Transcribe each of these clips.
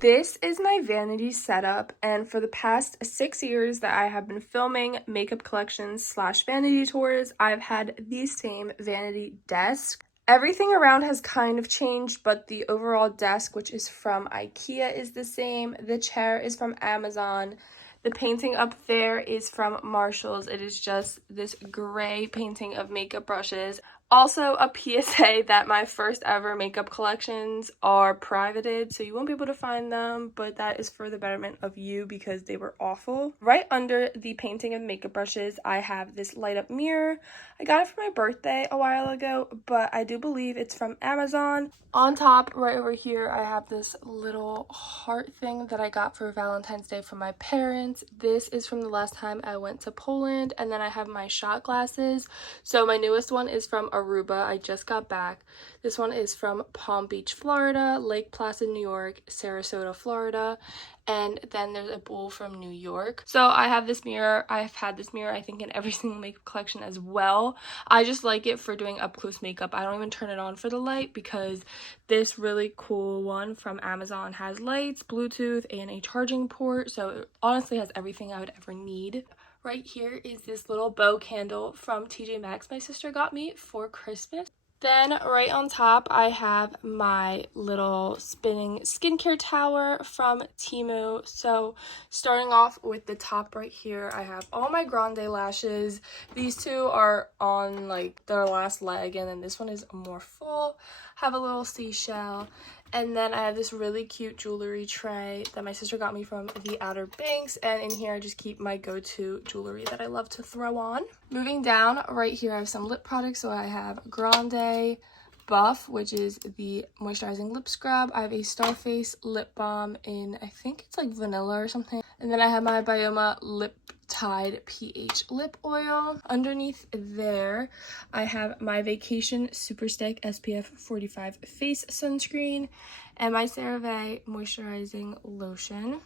This is my vanity setup, and for the past 6 years that I have been filming makeup collections slash vanity tours, I've had the same vanity desk. Everything around has kind of changed, but the overall desk, which is from IKEA, is the same. The chair is from Amazon. The painting up there is from Marshall's. It is just this gray painting of makeup brushes. Also, a PSA that my first ever makeup collections are privated, so you won't be able to find them, but that is for the betterment of you because they were awful. Right under the painting of makeup brushes, I have this light up mirror. I got it for my birthday a while ago, but I do believe it's from Amazon. On top, right over here, I have this little heart thing that I got for Valentine's Day from my parents. This is from the last time I went to Poland, and then I have my shot glasses. So my newest one is from Aruba. I just got back. This one is from Palm Beach, Florida, Lake Placid, New York, Sarasota, Florida, and then there's a bowl from New York. So I have this mirror. I've had this mirror I think in every single makeup collection as well. I just like it for doing up close makeup. I don't even turn it on for the light because this really cool one from Amazon has lights, Bluetooth, and a charging port. So it honestly has everything I would ever need. Right here is this little bow candle from TJ Maxx my sister got me for Christmas. Then right on top, I have my little spinning skincare tower from Temu. So starting off with the top right here, I have all my Grande lashes. These two are on like their last leg, and then this one is more full. Have a little seashell. And then I have this really cute jewelry tray that my sister got me from the Outer Banks. And in here, I just keep my go-to jewelry that I love to throw on. Moving down, right here, I have some lip products. So I have Grande Buff, which is the moisturizing lip scrub. I have a Starface lip balm in, I think it's like vanilla or something. And then I have my Bioma Lip Tide pH lip oil. Underneath there, I have my Vacation Super Stick SPF 45 face sunscreen and my CeraVe moisturizing lotion.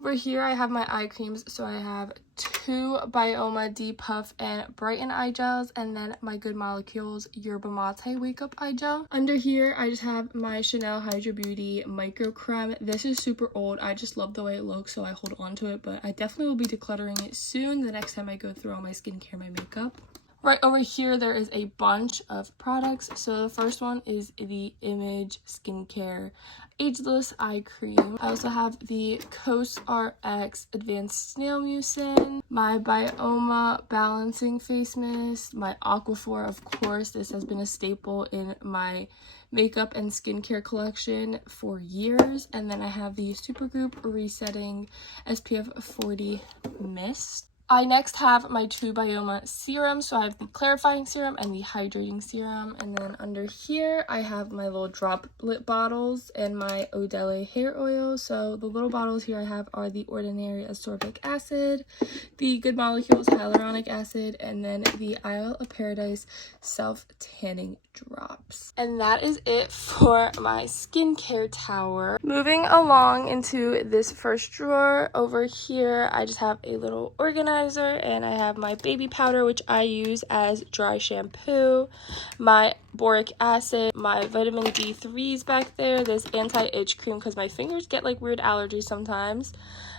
Over here, I have my eye creams. So I have two Bioma Depuff and Brighten eye gels, and then my Good Molecules Yerba Mate Wake Up eye gel. Under here, I just have my Chanel Hydra Beauty Micro Creme. This is super old. I just love the way it looks, so I hold on to it, but I definitely will be decluttering it soon the next time I go through all my skincare, my makeup. Right over here, there is a bunch of products. So the first one is the Image Skincare Ageless Eye Cream. I also have the Coast RX Advanced Snail Mucin, my Bioma Balancing Face Mist, my Aquaphor, of course. This has been a staple in my makeup and skincare collection for years. And then I have the Supergoop Resetting SPF 40 Mist. I next have my two Bioma serums. So I have the clarifying serum and the hydrating serum. And then under here, I have my little drop lip bottles and my Odele hair oil. So the little bottles here I have are the Ordinary Ascorbic Acid, the Good Molecules Hyaluronic Acid, and then the Isle of Paradise Self Tanning Drops. And that is it for my skincare tower. Moving along into this first drawer, over here, I just have a little organizer. And I have my baby powder, which I use as dry shampoo, my boric acid, my vitamin D3s back there, this anti-itch cream because my fingers get like weird allergies sometimes.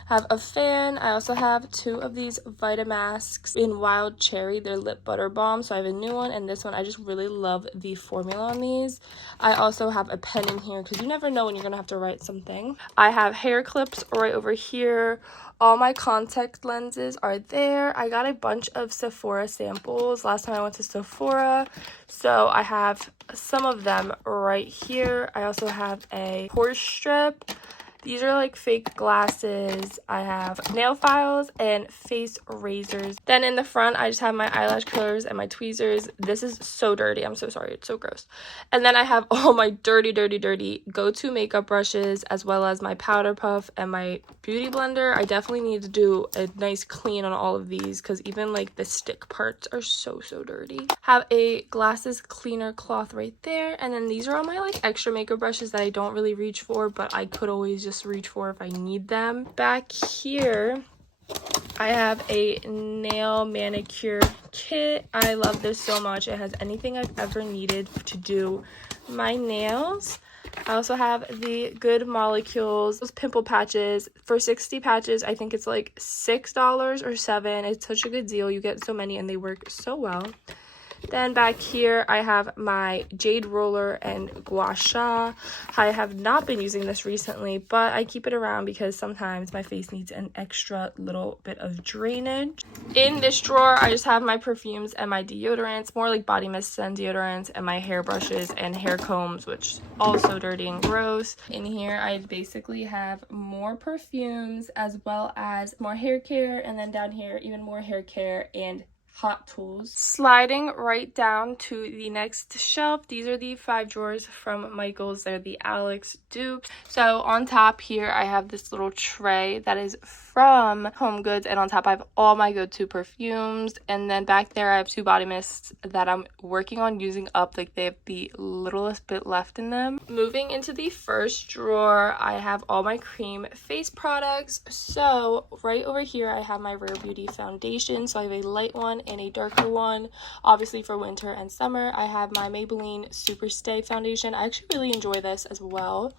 I have a fan. I also have two of these Vitamasks in Wild Cherry. They're lip butter balm, so I have a new one and this one. I just really love the formula on these. I also have a pen in here because you never know when you're gonna have to write something. I have hair clips right over here. All my contact lenses are there. I got a bunch of Sephora samples last time I went to Sephora, so I have some of them right here. I also have a horse strip. These are like fake glasses. I have nail files and face razors. Then in the front, I just have my eyelash curlers and my tweezers. This is so dirty. I'm so sorry. It's so gross. And then I have all my dirty go-to makeup brushes, as well as my powder puff and my beauty blender. I definitely need to do a nice clean on all of these because even like the stick parts are so dirty. Have a glasses cleaner cloth right there. And then these are all my like extra makeup brushes that I don't really reach for, but I could always just reach for if I need them. Back here, I have a nail manicure kit. I love this so much. It has anything I've ever needed to do my nails. I also have the Good Molecules, those pimple patches. For 60 patches, I think it's like $6 or $7. It's such a good deal. You get so many and they work so well. Then back here, I have my Jade Roller and Gua Sha. I have not been using this recently, but I keep it around because sometimes my face needs an extra little bit of drainage. In this drawer, I just have my perfumes and my deodorants, more like body mists and deodorants, and my hair brushes and hair combs, which is also dirty and gross. In here, I basically have more perfumes as well as more hair care, and then down here, even more hair care and hot tools. Sliding right down to the next shelf, these are the 5 drawers from Michaels. They're the Alex dupes. So on top here, I have this little tray that is from Home Goods, and on top I have all my go-to perfumes, and then back there I have 2 body mists that I'm working on using up. Like, they have the littlest bit left in them. Moving into the first drawer, I have all my cream face products. So right over here I have my Rare Beauty foundation. So I have a light one and a darker one, obviously for winter and summer. I have my Maybelline Super Stay foundation. I actually really enjoy this as well.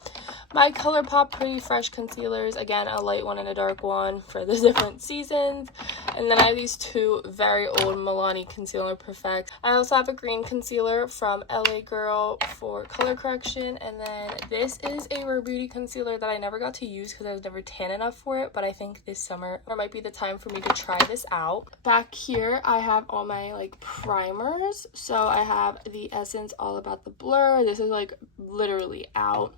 My ColourPop Pretty Fresh concealers, again a light one and a dark one for the different seasons. And then I have these 2 very old Milani Concealer Perfect. I also have a green concealer from LA Girl for color correction, and then this is a Rare Beauty concealer that I never got to use because I was never tan enough for it, but I think this summer might be the time for me to try this out. Back here I have all my like primers. So I have the Essence All About the Blur. This is like literally out.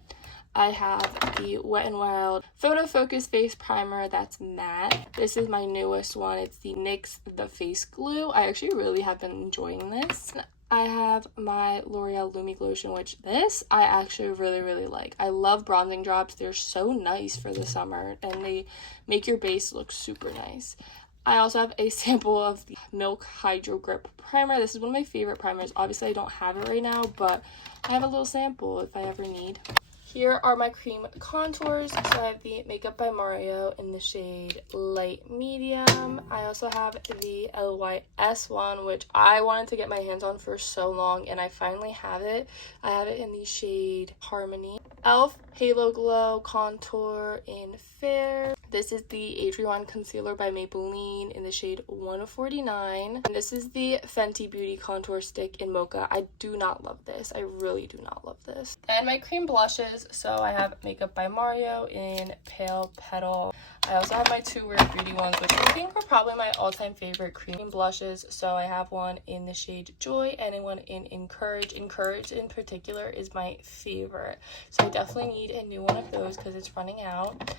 I have the Wet n Wild Photo Focus Face Primer that's matte. This is my newest one. It's the NYX The Face Glue. I actually really have been enjoying this. I have my L'Oreal Lumi Glotion, which this I actually really like. I love bronzing drops. They're so nice for the summer and they make your base look super nice. I also have a sample of the Milk Hydro Grip Primer. This is one of my favorite primers. Obviously, I don't have it right now, but I have a little sample if I ever need. Here are my cream contours. So I have the Makeup by Mario in the shade Light Medium. I also have the LYS one, which I wanted to get my hands on for so long, and I finally have it. I have it in the shade Harmony. ELF Halo Glow Contour in Fair. This is the Adrian Concealer by Maybelline in the shade 149. And this is the Fenty Beauty Contour Stick in Mocha. I do not love this. I really do not love this. And my cream blushes. So I have Makeup by Mario in Pale Petal. I also have my 2 Rare Beauty ones, which I think are probably my all-time favorite cream blushes. So I have one in the shade Joy and one in Encourage. Encourage in particular is my favorite. So I definitely need a new one of those because it's running out.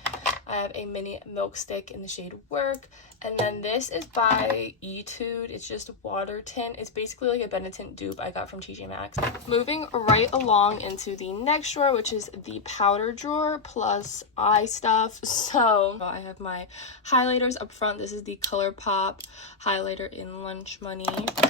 I have a mini milk stick in the shade Work. And then this is by Etude. It's just water tint. It's basically like a Benetint dupe I got from TJ Maxx. Moving right along into the next drawer, which is the powder drawer plus eye stuff. So I have my highlighters up front. This is the ColourPop highlighter in Lunch Money.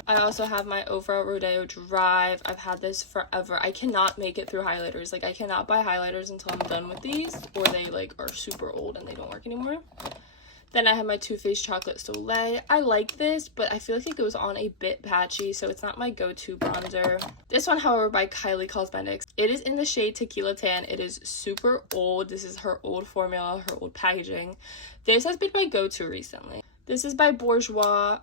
I also have my Ofra Rodeo Drive. I've had this forever. I cannot make it through highlighters. Like, I cannot buy highlighters until I'm done with these, or they like are super old and they don't work anymore. Then I have my Too Faced Chocolate Soleil. I like this, but I feel like it goes on a bit patchy, so it's not my go-to bronzer. This one, however, by Kylie Cosmetics. It is in the shade Tequila Tan. It is super old. This is her old formula, her old packaging. This has been my go-to recently. This is by Bourjois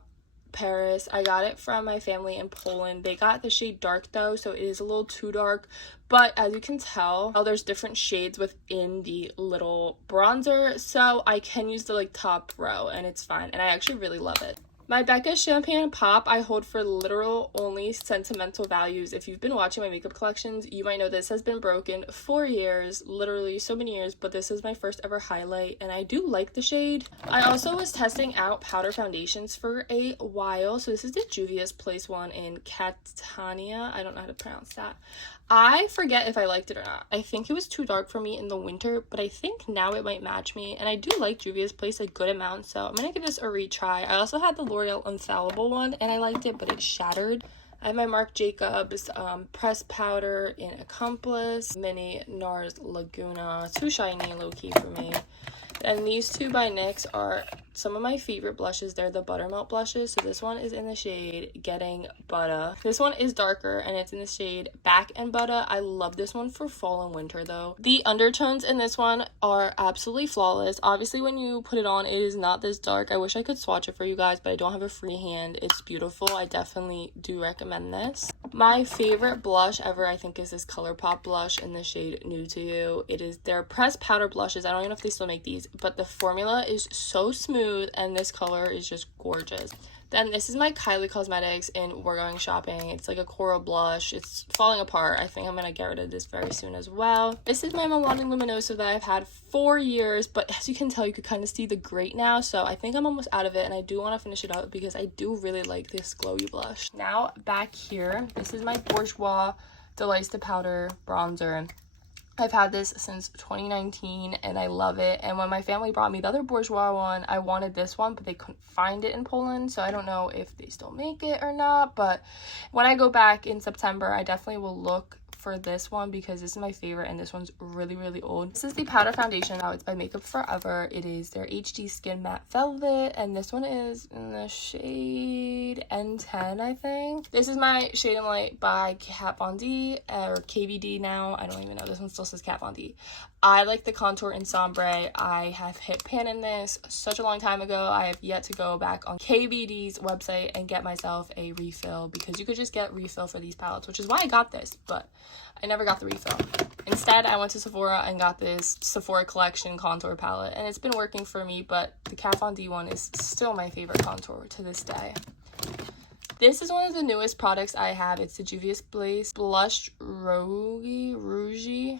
Paris. I got it from my family in Poland. They got the shade dark though, so it is a little too dark, but as you can tell, there's different shades within the little bronzer, so I can use the like top row and it's fine, and I actually really love it. My Becca Champagne Pop I hold for literal only sentimental values. If you've been watching my makeup collections, you might know this has been broken for years, literally so many years, but this is my first ever highlight and I do like the shade. I also was testing out powder foundations for a while. So this is the Juvia's Place one in Catania. I don't know how to pronounce that. I forget if I liked it or not. I think it was too dark for me in the winter, but I think now it might match me. And I do like Juvia's Place a good amount, so I'm going to give this a retry. I also had the L'Oreal Infallible one, and I liked it, but it shattered. I have my Marc Jacobs pressed powder in Accomplice, mini NARS Laguna, too shiny and low-key for me. And these 2 by NYX are some of my favorite blushes. They're the buttermilk blushes. So this one is in the shade Getting Butter. This one is darker and it's in the shade Back and Butter. I love this one for fall and winter though. The undertones in this one are absolutely flawless. Obviously when you put it on, it is not this dark. I wish I could swatch it for you guys, but I don't have a free hand. It's beautiful. I definitely do recommend this. My favorite blush ever, I think, is this ColourPop blush in the shade New to You. It is their pressed powder blushes. I don't even know if they still make these, but the formula is so smooth and this color is just gorgeous. Then this is my Kylie Cosmetics in We're Going Shopping. It's like a coral blush. It's falling apart. I think I'm going to get rid of this very soon as well. This is my Milani Luminoso that I've had 4 years, but as you can tell, you could kind of see the grate now. So I think I'm almost out of it and I do want to finish it up because I do really like this glowy blush. Now back here, this is my Bourjois Delights to Powder Bronzer. I've had this since 2019 and I love it. And when my family brought me the other Bourjois one, I wanted this one, but they couldn't find it in Poland. So I don't know if they still make it or not. But when I go back in September, I definitely will look for this one because this is my favorite and this one's really, really old. This is the powder foundation. Now it's by Makeup Forever. It is their HD Skin Matte Velvet and this one is in the shade N10, I think. This is my Shade and Light by Kat Von D, or KVD now. I don't even know. This one still says Kat Von D. I like the contour in Sombre. I have hit pan in this such a long time ago. I have yet to go back on KVD's website and get myself a refill because you could just get refill for these palettes, which is why I got this, but I never got the refill. Instead, I went to Sephora and got this Sephora Collection contour palette, and it's been working for me, but the Kat Von D one is still my favorite contour to this day. This is one of the newest products I have. It's the Juvia's Place Blush Rouge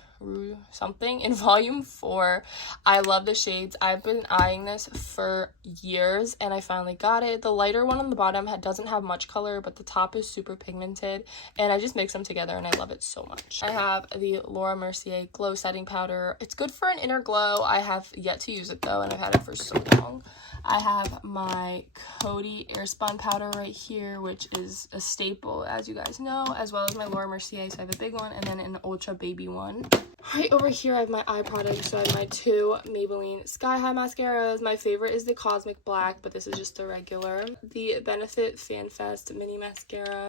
something in volume 4. I love the shades. I've been eyeing this for years and I finally got it. The lighter one on the bottom doesn't have much color, but the top is super pigmented and I just mix them together and I love it so much. I have the Laura Mercier Glow Setting Powder. It's good for an inner glow. I have yet to use it though and I've had it for so long. I have my Coty Airspun powder right here, which is a staple, as you guys know, as well as my Laura Mercier. So I have a big one and then an ultra baby one. Right over here, I have my eye products. So I have my 2 Maybelline Sky High mascaras. My favorite is the Cosmic Black, but this is just the regular. The Benefit Fan Fest Mini Mascara.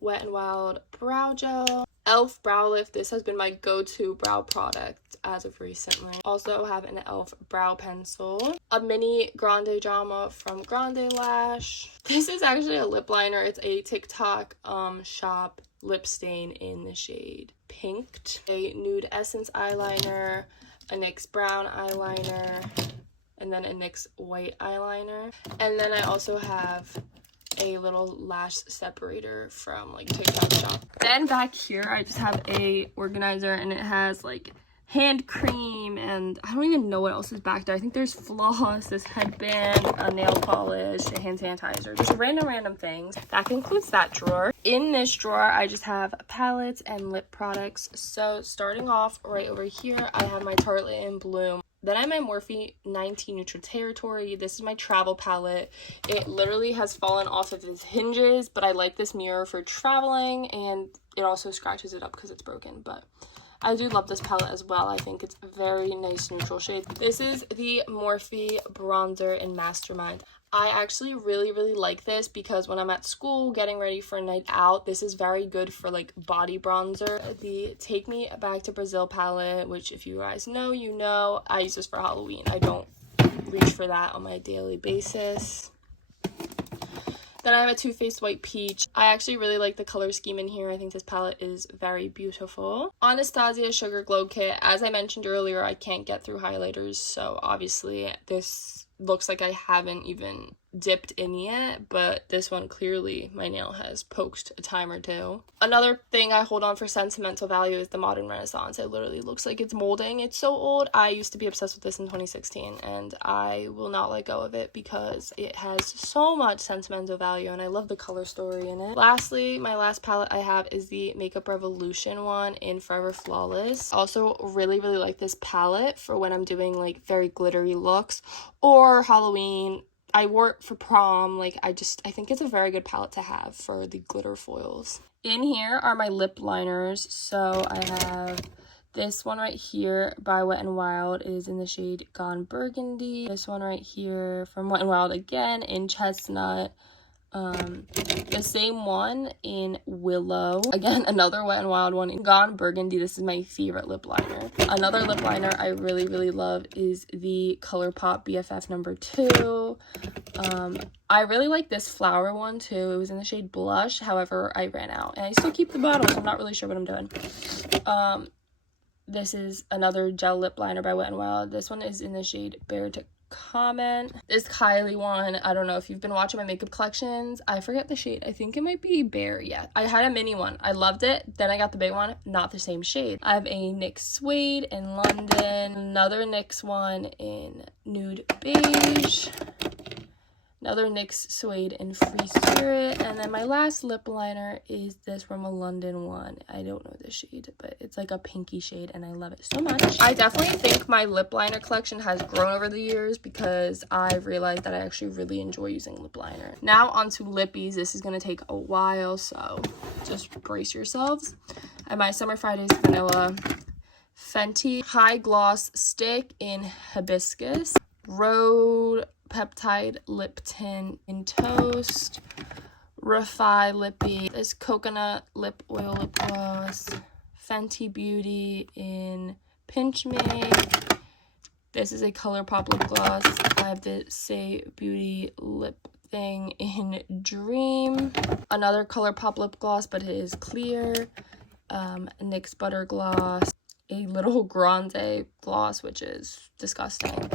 Wet n Wild Brow Gel. e.l.f. Brow Lift. This has been my go-to brow product as of recently. Also have an e.l.f. brow pencil. A mini Grande Drama from Grande Lash. This is actually a lip liner. It's a TikTok shop lip stain in the shade Pinked. A Nude Essence eyeliner. A NYX brown eyeliner. And then a NYX white eyeliner. And then I also have a little lash separator from like TikTok shop. Then back here I just have a organizer and it has like hand cream and I don't even know what else is back there. I think there's floss, this headband, a nail polish, a hand sanitizer, just random things. That concludes that drawer. In this drawer I just have palettes and lip products. So starting off right over here I have my Tartelette in Bloom. Then I'm at Morphe 19 Neutral Territory. This is my travel palette. It literally has fallen off of its hinges, but I like this mirror for traveling, and it also scratches it up because it's broken, but I do love this palette as well. I think it's very nice neutral shades. This is the Morphe Bronzer in Mastermind. I actually really like this because when I'm at school getting ready for a night out, this is very good for like body bronzer. The Take Me Back to Brazil palette, which if you guys know, you know, I use this for Halloween. I don't reach for that on my daily basis. Then I have a Too Faced White Peach. I actually really like the color scheme in here. I think this palette is very beautiful. Anastasia Sugar Glow Kit. As I mentioned earlier, I can't get through highlighters, so obviously this looks like I haven't even dipped in yet, but this one clearly my nail has poked a time or two. Another thing I hold on for sentimental value is the Modern Renaissance. It literally looks like it's molding. It's so old. I used to be obsessed with this in 2016 and I will not let go of it because it has so much sentimental value and I love the color story in it. Lastly, my last palette I have is the Makeup Revolution one in Forever Flawless. Also really like this palette for when I'm doing like very glittery looks or Halloween. I wore it for prom. Like I think it's a very good palette to have for the glitter foils. In here are my lip liners. So I have This one right here by Wet n Wild is in the shade Gone Burgundy. This one right here from Wet n Wild again in Chestnut. The same one in Willow. Again, another Wet n Wild one in Gone Burgundy. This is my favorite lip liner. Another lip liner I really, really love is the ColourPop BFF number 2. I really like this flower one too. It was in the shade Blush. However, I ran out. And I still keep the bottle, so I'm not really sure what I'm doing. This is another gel lip liner by Wet n Wild. This one is in the shade Bear to Comment. This Kylie one, I don't know if you've been watching my makeup collections. I forget the shade. I think it might be Bear. Yeah, I had a mini one. I loved it. Then I got the big one. Not the same shade. I have a NYX Suede in London. Another NYX one in Nude Beige. Another NYX Suede in Free Spirit. And then my last lip liner is this from a London one. I don't know the shade, but it's like a pinky shade and I love it so much. I definitely think my lip liner collection has grown over the years because I've realized that I actually really enjoy using lip liner. Now onto lippies. This is going to take a while, so just brace yourselves. I have my Summer Fridays Vanilla Fenty High Gloss Stick in Hibiscus. Rhode Peptide Lip Tint in Toast. Refi Lippy. This Coconut Lip Oil Lip Gloss. Fenty Beauty in Pinch Me. This is a ColourPop lip gloss. I have the Say Beauty lip thing in Dream. Another ColourPop lip gloss, but it is clear. NYX Butter Gloss. A little grande gloss, which is disgusting.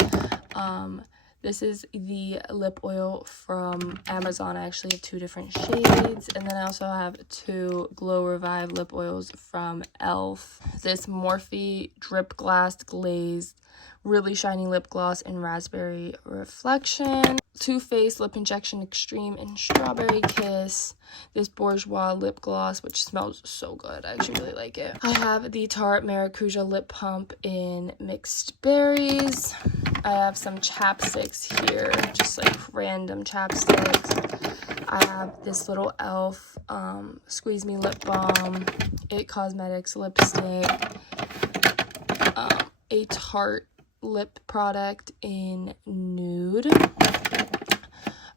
This is the lip oil from Amazon. I actually have 2 different shades. And then I also have 2 Glow Revive lip oils from e.l.f. This Morphe Drip Glass Glazed really shiny lip gloss in Raspberry Reflection. Too Faced Lip Injection Extreme in Strawberry Kiss. This Bourjois lip gloss, which smells so good. I actually really like it. I have the Tarte Maracuja lip pump in Mixed Berries. I have some chapsticks here, just like random chapsticks. I have this little e.l.f. Squeeze Me lip balm, It Cosmetics lipstick, a Tarte lip product in Nude,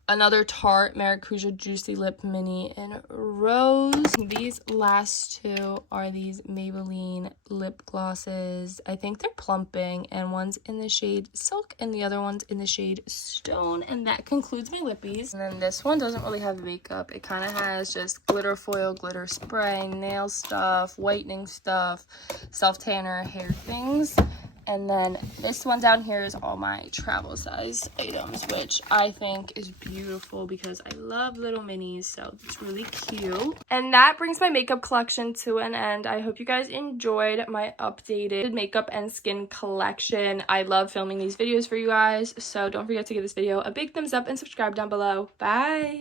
another Tarte Maracuja Juicy Lip Mini in Rose. These last 2 are these Maybelline lip glosses. I think they're plumping, and one's in the shade Silk and the other one's in the shade Stone. And that concludes my lippies. And then this one doesn't really have makeup. It kind of has just glitter foil, glitter spray, nail stuff, whitening stuff, self-tanner, hair things. And then this one down here is all my travel size items, which I think is beautiful because I love little minis, so it's really cute. And that brings my makeup collection to an end. I hope you guys enjoyed my updated makeup and skin collection. I love filming these videos for you guys, so don't forget to give this video a big thumbs up and subscribe down below. Bye!